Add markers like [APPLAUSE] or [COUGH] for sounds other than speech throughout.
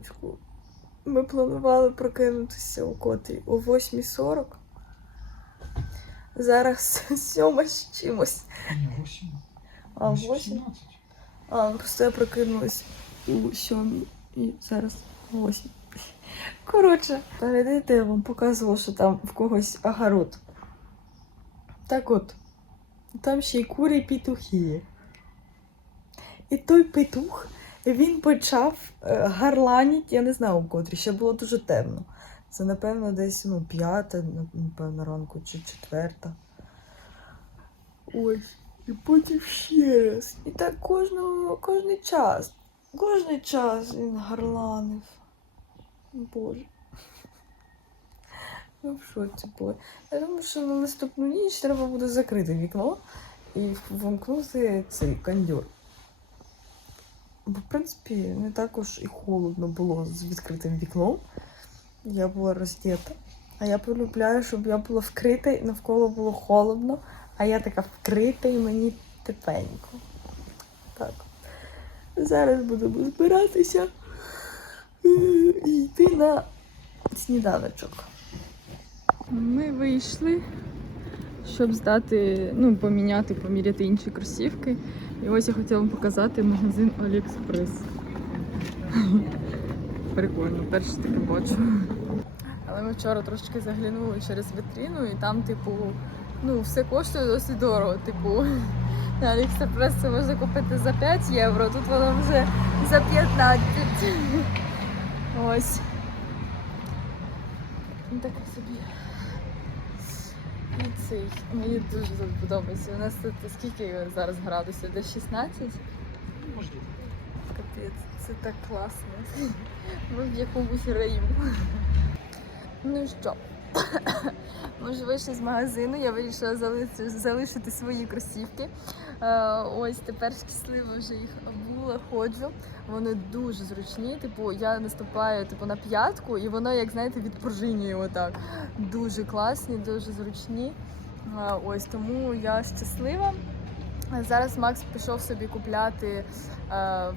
раночку. Ми планували прокинутися у котрій о 8.40. Зараз [LAUGHS] сьома з чимось. 8. А, 8. 8? А, просто я прокинулась у сьомій і зараз восьмій. Коротше, пам'ятаєте, я вам показувала, що там в когось огород. Так от, там ще й кури і петухи. І той петух, він почав е, гарланіть, я не знаю у котрі, ще було дуже темно. Це, напевно, десь ну, п'ята, напевно, ранку чи четверта. Ось. І потім ще раз. І так кожного, кожний час. Кожний час він гарланив. Боже. Ну, в шоці були. Я думаю, що на наступну ніч треба буде закрити вікно і вимкнути цей кондьор. Бо, в принципі, не також і холодно було з відкритим вікном. Я була роздіта. А я полюбляю, щоб я була вкрита і навколо було холодно, а я така вкрита і мені тепенько. Так. Зараз будемо збиратися е, і йти на сніданочок. Ми вийшли, щоб здати, ну, поміняти, поміряти інші кросівки. І ось я хотіла вам показати магазин Аліекспрес. [LAUGHS] Прикольно, перше таке бачу. Але ми вчора трошки заглянули через вітрину, і там, типу, ну, все коштує досить дорого. Типу, на Аліекспрес це можна купити за 5 євро, тут воно вже за 15. [LAUGHS] Ось. Ну, таке собі. І цей. Мені дуже тут подобається. У нас тут скільки зараз градусів? Десь 16? Можливо. Капець, це так класно. Ми в якомусь раю. Ну що, ми вже вийшли з магазину, я вирішила залишити, залишити свої кросівки. Е, ось тепер щасливо вже їх обула, ходжу. Вони дуже зручні. Типу, я наступаю типу, на п'ятку, і воно, як знаєте, відпружинює отак. Дуже класні, дуже зручні. Ось тому я щаслива. Зараз Макс пішов собі купляти е,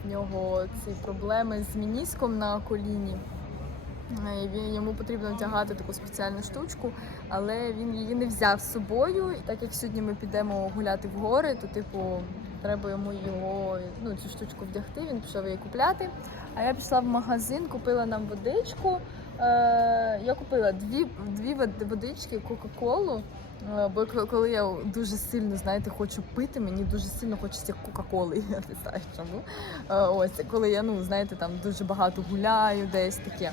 в нього ці проблеми з мініском на коліні. Е, і Він йому потрібно вдягати таку спеціальну штучку, але він її не взяв з собою. І так як сьогодні ми підемо гуляти в гори, то типу треба йому його ну, цю штучку вдягти. Він пішов її купляти. А я пішла в магазин, купила нам водичку. Е, я купила дві, дві водички, Кока-Колу. Е, Бо коли я дуже сильно, знаєте, хочу пити, мені дуже сильно хочеться Кока-Коли. [LAUGHS] Я не знаю чому. Е, Ось коли я, ну знаєте, там дуже багато гуляю, десь таке.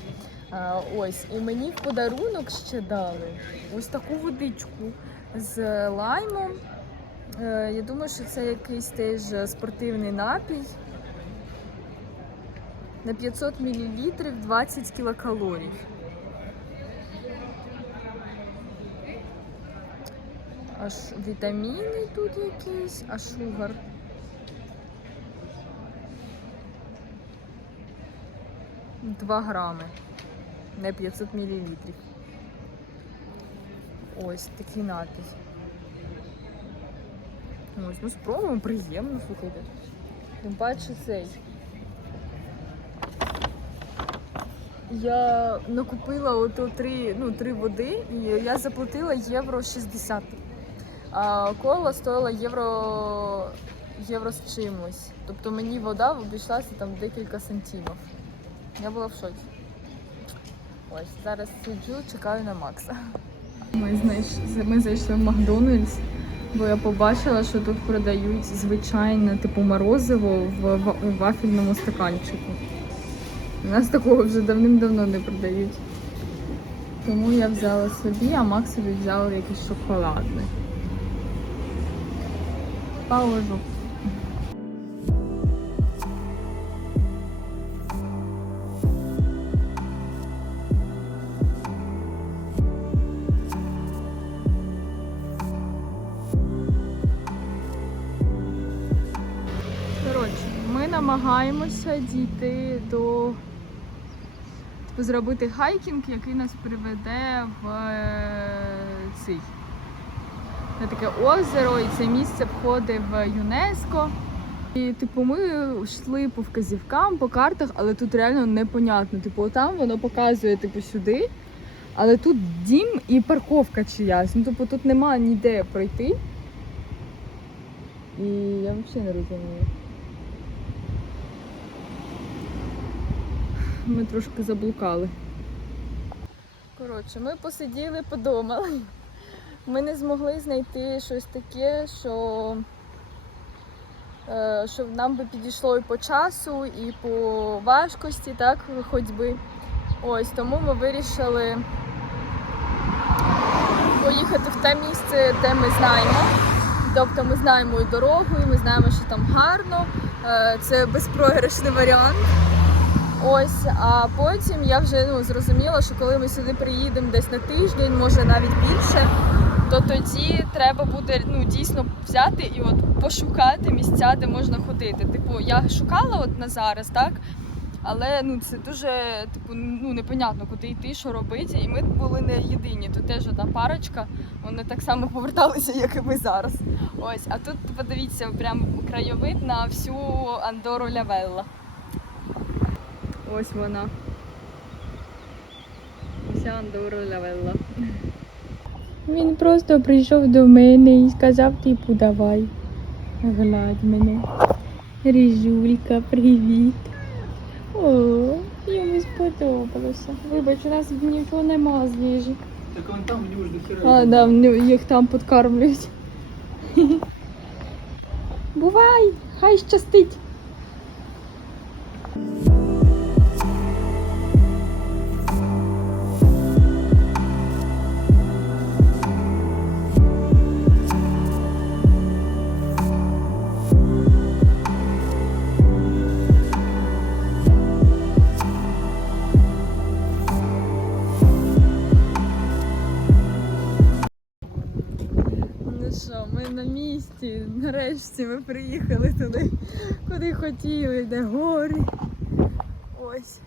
Е, Ось, і мені подарунок ще дали ось таку водичку з лаймом. Е, Я думаю, що це якийсь теж спортивний напій. На 500 мл 20 кілокалорій. Аж вітаміни тут якісь, а шугар. Два грами на 500 мл. Ось такий напій. Ось, ну спробуємо, приємно, слухайте. Тим паче цей. Я накупила ото три, ну, три води і я заплатила євро 60. А кола стоїла євро, євро з чимось. Тобто мені вода обійшлася там декілька сантимів. Я була в шоці. Ось зараз сиджу, чекаю на Макса. Ми, знайшли, ми зайшли в Макдональдс, бо я побачила, що тут продають звичайне типу морозиво в ва- вафельному стаканчику. У нас такого вже давним-давно не продають. Тому я взяла собі, а Максові взяв якийсь шоколадний. Положу. Намагаємося дійти до типу, зробити хайкінг, який нас приведе в е, цей на таке озеро, і це місце входить в ЮНЕСКО. І типу, ми йшли по вказівкам, по картах, але тут реально непонятно. Типу, там воно показує типу сюди, але тут дім і парковка чиясь. Ну, типу, тут нема ніде пройти. І я взагалі не розумію. Ми трошки заблукали. Коротше, ми посиділи, подумали. Ми не змогли знайти щось таке, що, е, що нам би підійшло і по часу, і по важкості, так, ходьби. Ось тому ми вирішили поїхати в те місце, де ми знаємо. Тобто ми знаємо і дорогу, і ми знаємо, що там гарно. Е, Це безпрограшний варіант. Ось, а потім я вже ну, зрозуміла, що коли ми сюди приїдемо десь на тиждень, може навіть більше, то тоді треба буде ну, дійсно взяти і от пошукати місця, де можна ходити. Типу, я шукала от на зараз, так? Але ну це дуже типу ну непонятно, куди йти, що робити. І ми були не єдині. Тут теж одна парочка. Вони так само поверталися, як і ми зараз. Ось, а тут подивіться, прям краєвид на всю Андору Лявелла. Ось вона. Вся Андора Лявелла. Він просто прийшов до мене і сказав, типу, давай, гладь мене. Ріжулька, привіт. О, йому сподобалося. Вибач, у нас нічого нема з їжі. Так он там в нього ж до. А, да, їх там подкармлюють. [LAUGHS] Бувай! Хай щастить! Місці. Нарешті ми приїхали туди, куди хотіли, де гори. Ось.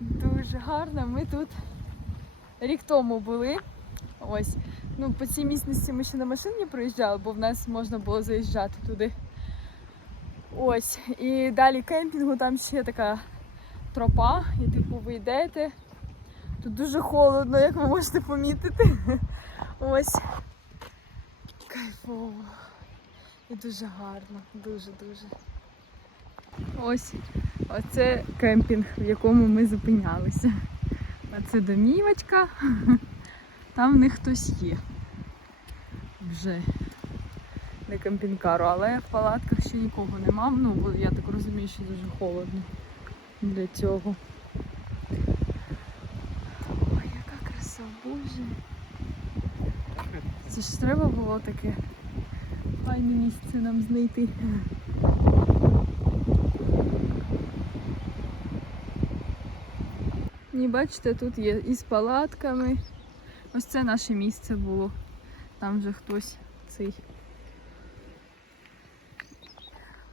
Дуже гарно. Ми тут рік тому були. Ось. Ну, по цій місцевості ми ще на машині проїжджали, бо в нас можна було заїжджати туди. Ось. І далі кемпінгу там ще така тропа, і типу ви йдете. Тут дуже холодно, як ви можете помітити. Ось. Кайфово. І дуже гарно, дуже-дуже. Ось оце кемпінг, в якому ми зупинялися. А це домівочка. [LAUGHS] Там в них хтось є. Вже не кемпінкару, але в палатках ще нікого нема. Ну, бо я так розумію, що дуже холодно для цього. Ой, яка краса, боже. Це ж треба було таке файне місце нам знайти. І бачите, тут є і з палатками. Ось це наше місце було. Там вже хтось цей.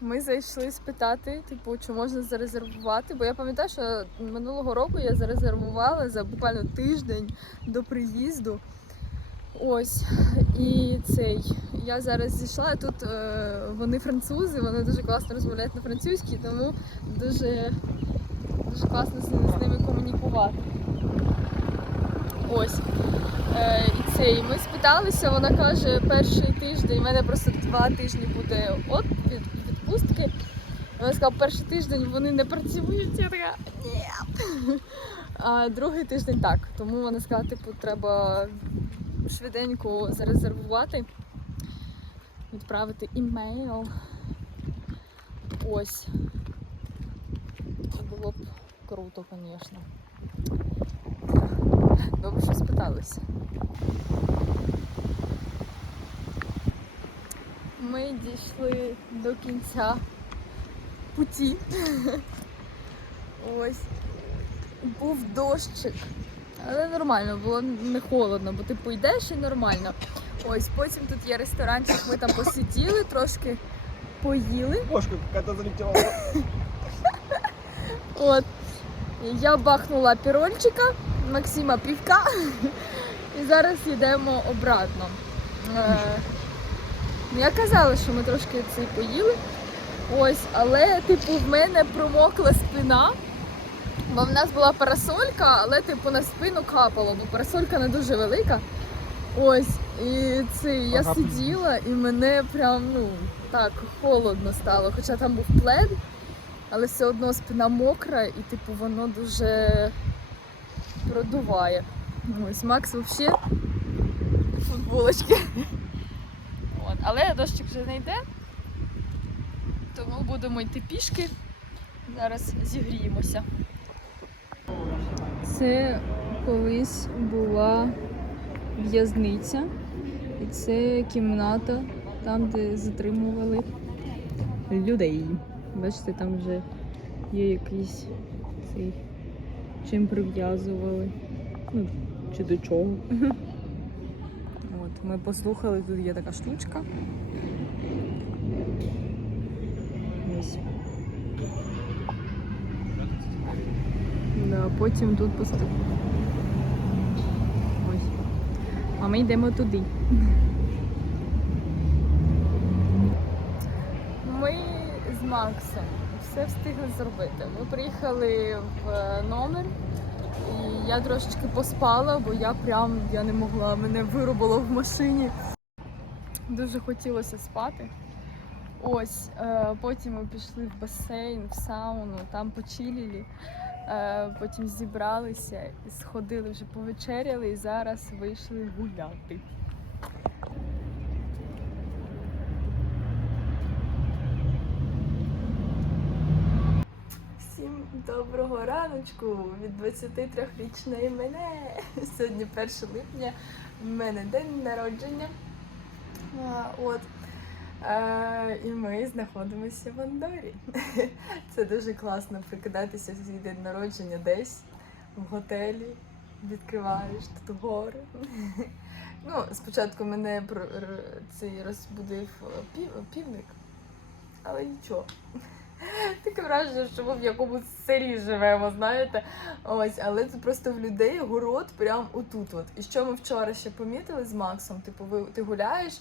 Ми зайшли спитати, типу, чи можна зарезервувати, бо я пам'ятаю, що минулого року я зарезервувала за буквально тиждень до приїзду. Ось. І цей. Я зараз зійшла. Тут е, вони французи, вони дуже класно розмовляють на французькій, тому дуже, дуже класно з, ними комунікувати. Ось. Е, і цей. Ми спиталися, вона каже, перший тиждень, в мене просто два тижні буде от від, відпустки. Вона сказала, перший тиждень вони не працюють. Я така ні. А другий тиждень так. Тому вона сказала, типу, треба швиденько зарезервувати, відправити імейл. Ось. Це було б круто, звісно. Добре, що спиталися. Ми дійшли до кінця путі. Ось. Був дощик. Але нормально, було не холодно, бо типу йдеш і нормально. Ось потім тут є ресторанчик, ми там посиділи, трошки поїли. Кошка какая-то залетела. От. Я бахнула пірольчика, Максима півка. І зараз йдемо обратно. Е, ну, я казала, що ми трошки цей поїли. Ось, але, типу, в мене промокла спина. Бо в нас була парасолька, але типу на спину капало, бо парасолька не дуже велика. Ось, і це я Ага. сиділа і мене прям ну так холодно стало. Хоча там був плед, але все одно спина мокра і типу воно дуже продуває. Ось Макс взагалі футболочки. От, але дощик вже не йде, тому будемо йти пішки. Зараз зігріємося. Це колись була в'язниця, і це кімната, там, де затримували людей. Бачите, там вже є якийсь цей чим прив'язували. Ну, чи до чого. [LAUGHS] От, ми послухали, тут є така штучка. Ось. Да, потім тут поступ. А ми йдемо туди. Ми з Максом все встигли зробити. Ми приїхали в е, номер, і я трошечки поспала, бо я прям я не могла, мене вирубило в машині. Дуже хотілося спати. Ось, е, потім ми пішли в басейн, в сауну, там почилили. Е, Потім зібралися сходили вже повечеряли і зараз вийшли гуляти. Всім доброго раночку від 23-річної мене. Сьогодні 1 липня, в мене день народження. От. І ми знаходимося в Андорі. [LAUGHS] Це дуже класно прикидатися свій день народження десь в готелі. Відкриваєш тут гори. [LAUGHS] Ну, спочатку мене цей розбудив е, пів, півник, але нічого. [LAUGHS] Таке враження, що ми в якомусь селі живемо, знаєте. Ось, але це просто в людей город прям отут. От. І що ми вчора ще помітили з Максом? Типу, ви ти гуляєш.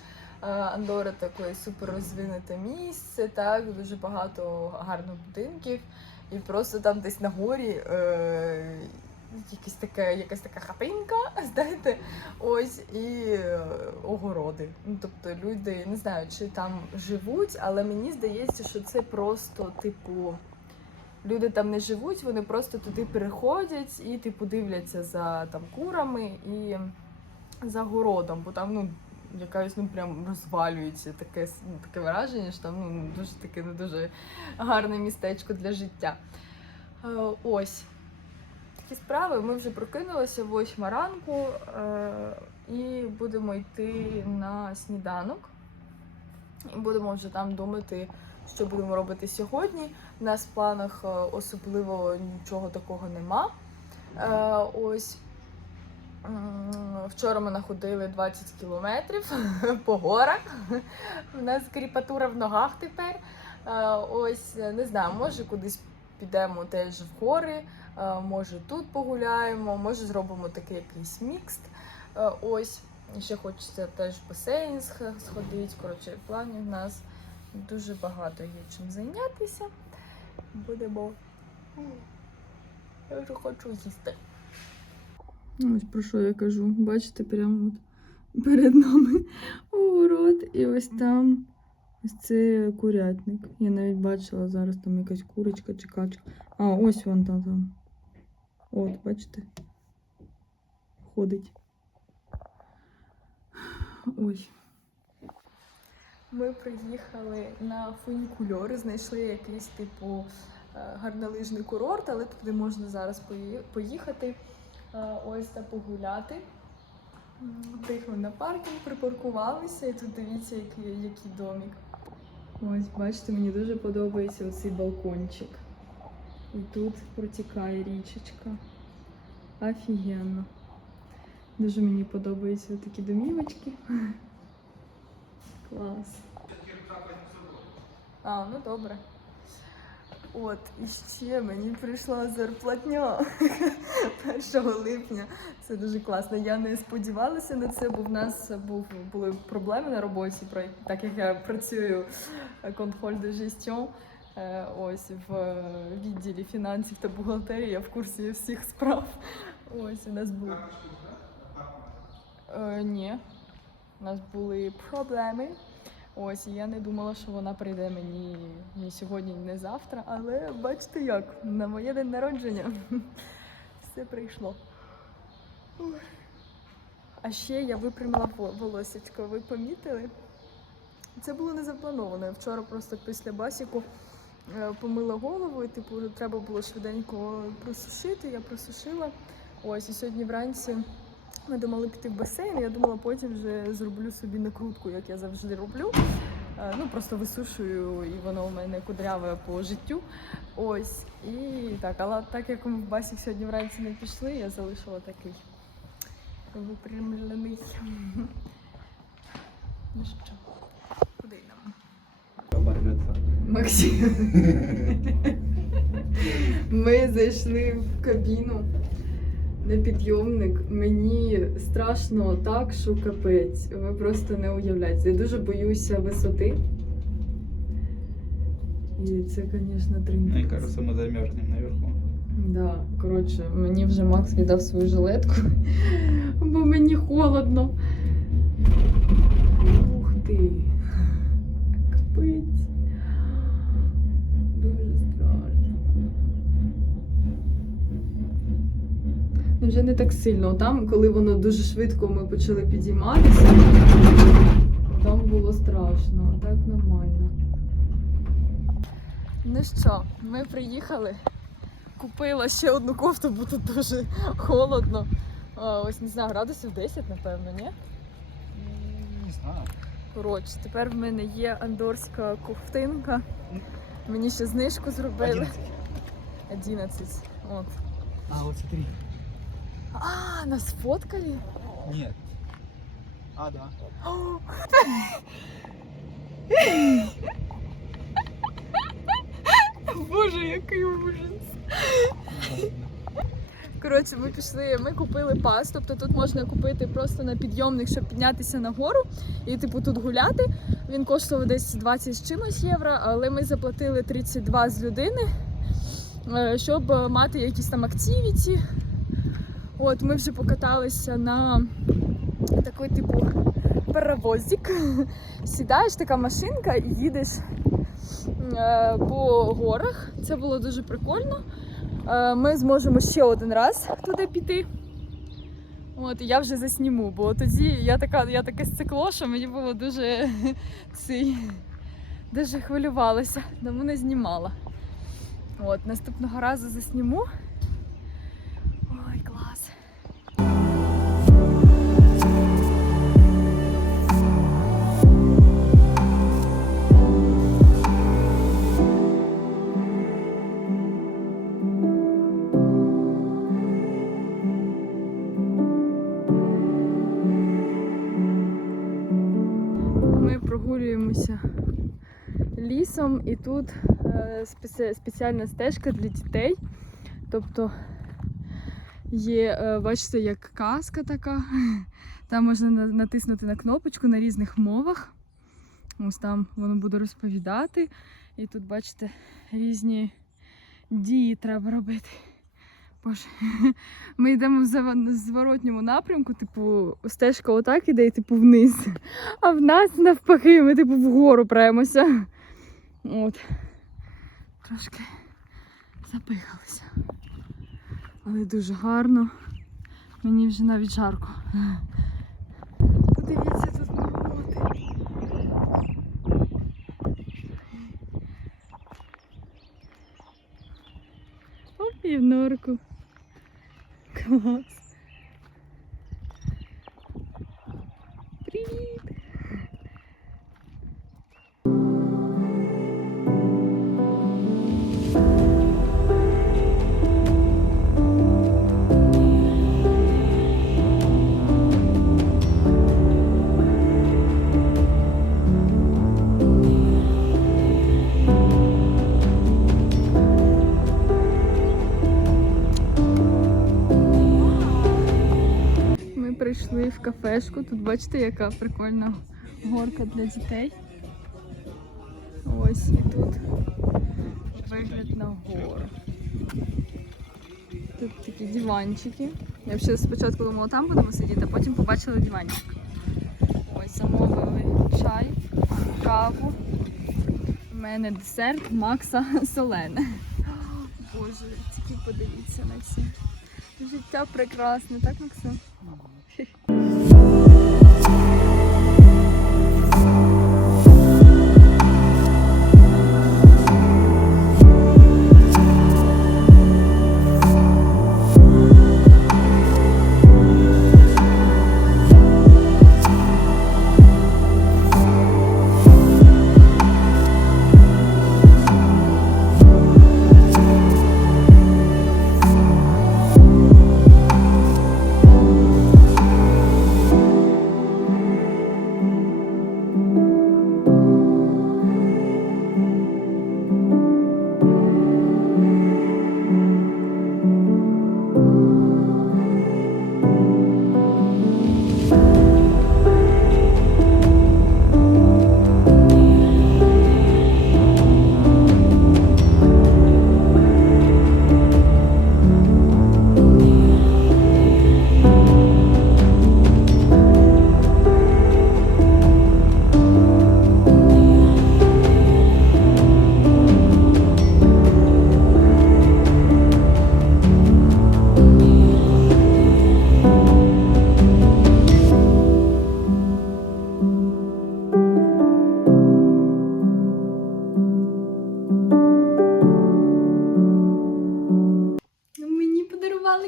Е, Андора таке супер розвинуте місце, так, дуже багато гарних будинків. І просто там десь на горі е, якась така, якась така хатинка, [LAUGHS] знаєте, ось і е, огороди. Ну, тобто люди, не знаю, чи там живуть, але мені здається, що це просто, типу, люди там не живуть, вони просто туди переходять і, типу, дивляться за там курами і за городом, бо там, ну. Якась ну прям розвалюється таке, ну, таке враження, що там ну дуже таке не дуже гарне містечко для життя. Е, ось такі справи. Ми вже прокинулися восьма ранку е, і будемо йти на сніданок. І будемо вже там думати, що будемо робити сьогодні. У нас в планах е, особливо нічого такого нема. Ось. Вчора ми находили 20 кілометрів [LAUGHS] по горах. У нас кріпатура в ногах тепер. Е, Ось не знаю, може кудись підемо теж в гори, е, може тут погуляємо, може зробимо такий якийсь мікст. Е, Ось ще хочеться теж в басейн сходити. Коротше, планів в нас дуже багато є чим зайнятися. Будемо. Я вже хочу їсти. Ось про що я кажу. Бачите, прямо от перед нами [LAUGHS] город, і ось там ось це курятник. Я навіть бачила зараз там якась курочка чи качка. А, ось вон та там. От, бачите? Ходить. Ой. Ми приїхали на фунікульор, знайшли якийсь типу е, гарнолижний курорт, але туди можна зараз поїхати. Е, Ось та погуляти. Приїхали на паркінг, припаркувалися, і тут дивіться, який, який домик. Ось, бачите, мені дуже подобається оцей балкончик. І тут протікає річечка. Офігенно. Дуже мені подобаються такі домівочки. [LAUGHS] Клас. А, ну добре. От, і ще мені прийшла зарплатня [LAUGHS] 1 липня. Це дуже класно. Я не сподівалася на це, бо в нас був, були проблеми на роботі, про так як я працюю контроль de gestion. е, Ось в відділі фінансів та бухгалтерії, я в курсі всіх справ. Ось у нас був. Е, ні, у нас були проблеми. Ось, і я не думала, що вона прийде мені ні сьогодні, ні завтра, але бачите як, на моє день народження [LAUGHS] все прийшло. А ще я випрямила волосечко, ви помітили? Це було не заплановано. Вчора просто після басіку е, помила голову, і типу треба було швиденько просушити. Я просушила. Ось і сьогодні вранці ми думали піти в басейн. Я думала, потім вже зроблю собі накрутку, як я завжди роблю. Е, Ну просто висушую, і воно у мене кудряве по життю. Ось і так, але так як ми в басік сьогодні вранці не пішли, я залишила такий випрямлений. Ну що, куди нам? Максим. [LAUGHS] Ми зайшли в кабіну на підйомник. Мені страшно так, що капець. Ви просто не уявляєте. Я дуже боюся висоти. І це, звісно, тринь. Мне кажется, мы замерзнем наверху. Да, коротше, мені вже Макс віддав свою жилетку, [LAUGHS] бо мені холодно. Ух ти. Капець. Вже не так сильно. Там, коли воно дуже швидко ми почали підійматися, там було страшно, а так нормально. Ну що, ми приїхали. Купила ще одну кофту, бо тут дуже холодно. Ось не знаю, градусів 10, напевно, ні? Не знаю. Коротше, тепер в мене є андорська ковтинка. Мені ще знижку зробили. 11. От. А, вот смотри. А, нас фоткали? Нет. А, да. Боже, який ужас. Коротше, ми пішли, ми купили пас, тобто тут можна купити просто на підйомник, щоб піднятися нагору і типу тут гуляти. Він коштував десь 20 з чимось євро, але ми заплатили 32 з людини, е, щоб е, мати якісь там активіті. От ми вже покаталися на такий типу паровозик. [LAUGHS] Сідаєш така машинка і їдеш е, по горах. Це було дуже прикольно. Е, Ми зможемо ще один раз туди піти. От, я вже засніму, бо тоді я така, я таке стекло, що мені було дуже [LAUGHS] цей, дуже хвилювалася, тому не знімала. От, наступного разу засніму. Лісом, і тут е, спеціальна стежка для дітей. Тобто є, е, бачите, як казка така. Там можна натиснути на кнопочку на різних мовах. Ось там воно буде розповідати. І тут, бачите, різні дії треба робити. Боже. [LAUGHS] Ми йдемо в зворотньому напрямку, типу, стежка отак іде, і типу вниз. А в нас навпаки, ми типу вгору премося. От. Трошки запихалися. Але дуже гарно. Мені вже навіть жарко. Подивіться тут мороти. Оп, і в норку. Клас. Привіт! Кафешку. Тут бачите, яка прикольна горка для дітей. Ось і тут вигляд на гору. Тут такі диванчики. Я взагалі спочатку думала, там будемо сидіти, а потім побачила диванчик. Ось замовили чай, каву. У мене десерт Макса солене. Боже, тільки подивіться на це. Життя прекрасне, так, Максим? [LAUGHS]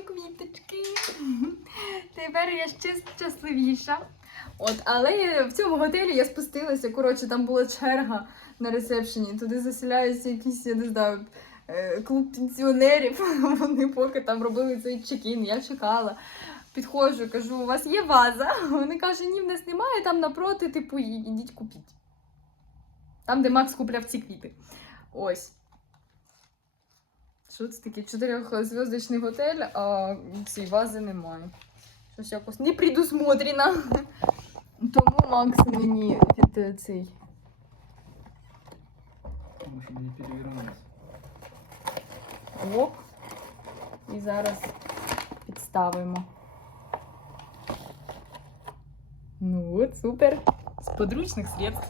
квіточки. [LAUGHS] Тепер я ще щасливіша. От, але в цьому готелі я спустилася. Коротше, там була черга на ресепшені. Туди заселяються якісь, я не знаю, е, клуб пенсіонерів. [LAUGHS] Вони поки там робили цей чекін. Я чекала. Підходжу, кажу, у вас є ваза? [LAUGHS] Вони кажуть, ні, в нас немає, там напроти, типу, ідіть купіть. Там, де Макс купляв ці квіти. Ось. Що це таке? Чотирьохзв'язочний готель, а цієї вази немає. Щось якось не предусмотрено. Тому Макс мені від е, цей. Тому що мені перевернулося. Оп. І зараз підставимо. Ну от, супер. З подручних средств.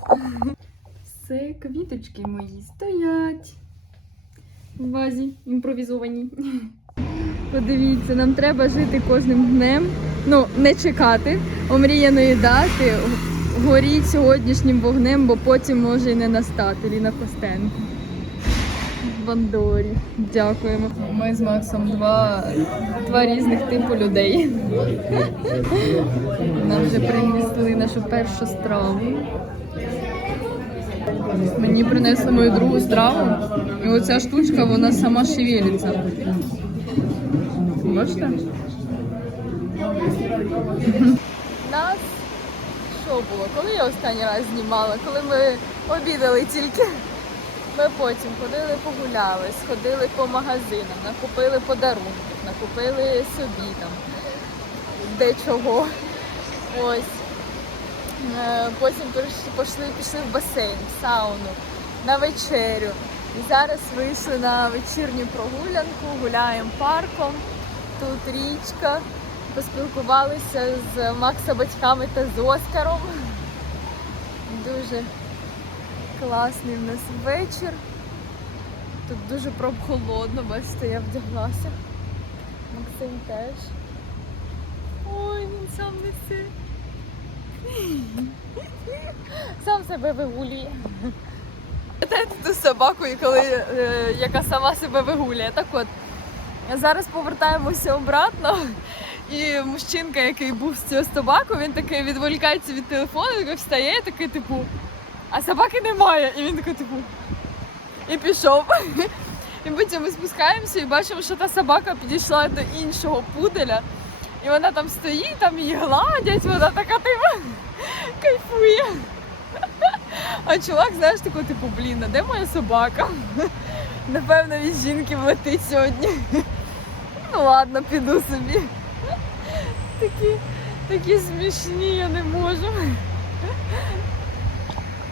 Все, квіточки мої стоять. Вазі імпровізовані. Подивіться, нам треба жити кожним днем. Ну, не чекати омріяної дати, горіть сьогоднішнім вогнем, бо потім може і не настати. Ліна Костенко. В Бандорі. Дякуємо. Ми з Максом два, два різних типу людей. Нам вже принесли нашу першу страву. Мені принесли мою другу страву. І оця штучка, вона сама шевелиться. Бачите? Нас що було? Коли я останній раз знімала? Коли ми обідали тільки. Ми потім ходили погуляли, сходили по магазинам, накупили подарунків, накупили собі там дечого. Ось. Е, Потім пішли, пішли в басейн, в сауну, на вечерю. І зараз вийшли на вечірню прогулянку, гуляємо парком. Тут річка. Поспілкувалися з Макса батьками та з Оскаром. Дуже класний в нас вечір. Тут дуже прохолодно, бачите, я вдяглася. Максим теж. Ой, він сам несе. Сам себе вигулює. Пам'ятаєте ту собаку, коли, е, яка сама себе вигулює. Так от, зараз повертаємося обратно. І мужчинка, який був з цією собакою, він такий відволікається від телефону, такий встає, і такий, типу, а собаки немає. І він такий, типу, і пішов. І потім ми спускаємося і бачимо, що та собака підійшла до іншого пуделя. І вона там стоїть, там її гладять, вона така типу кайфує. А чувак, знаєш, такий, типу, блін, а де моя собака? Напевно, від жінки летить сьогодні. Ну ладно, піду собі. Такі Такі смішні, я не можу.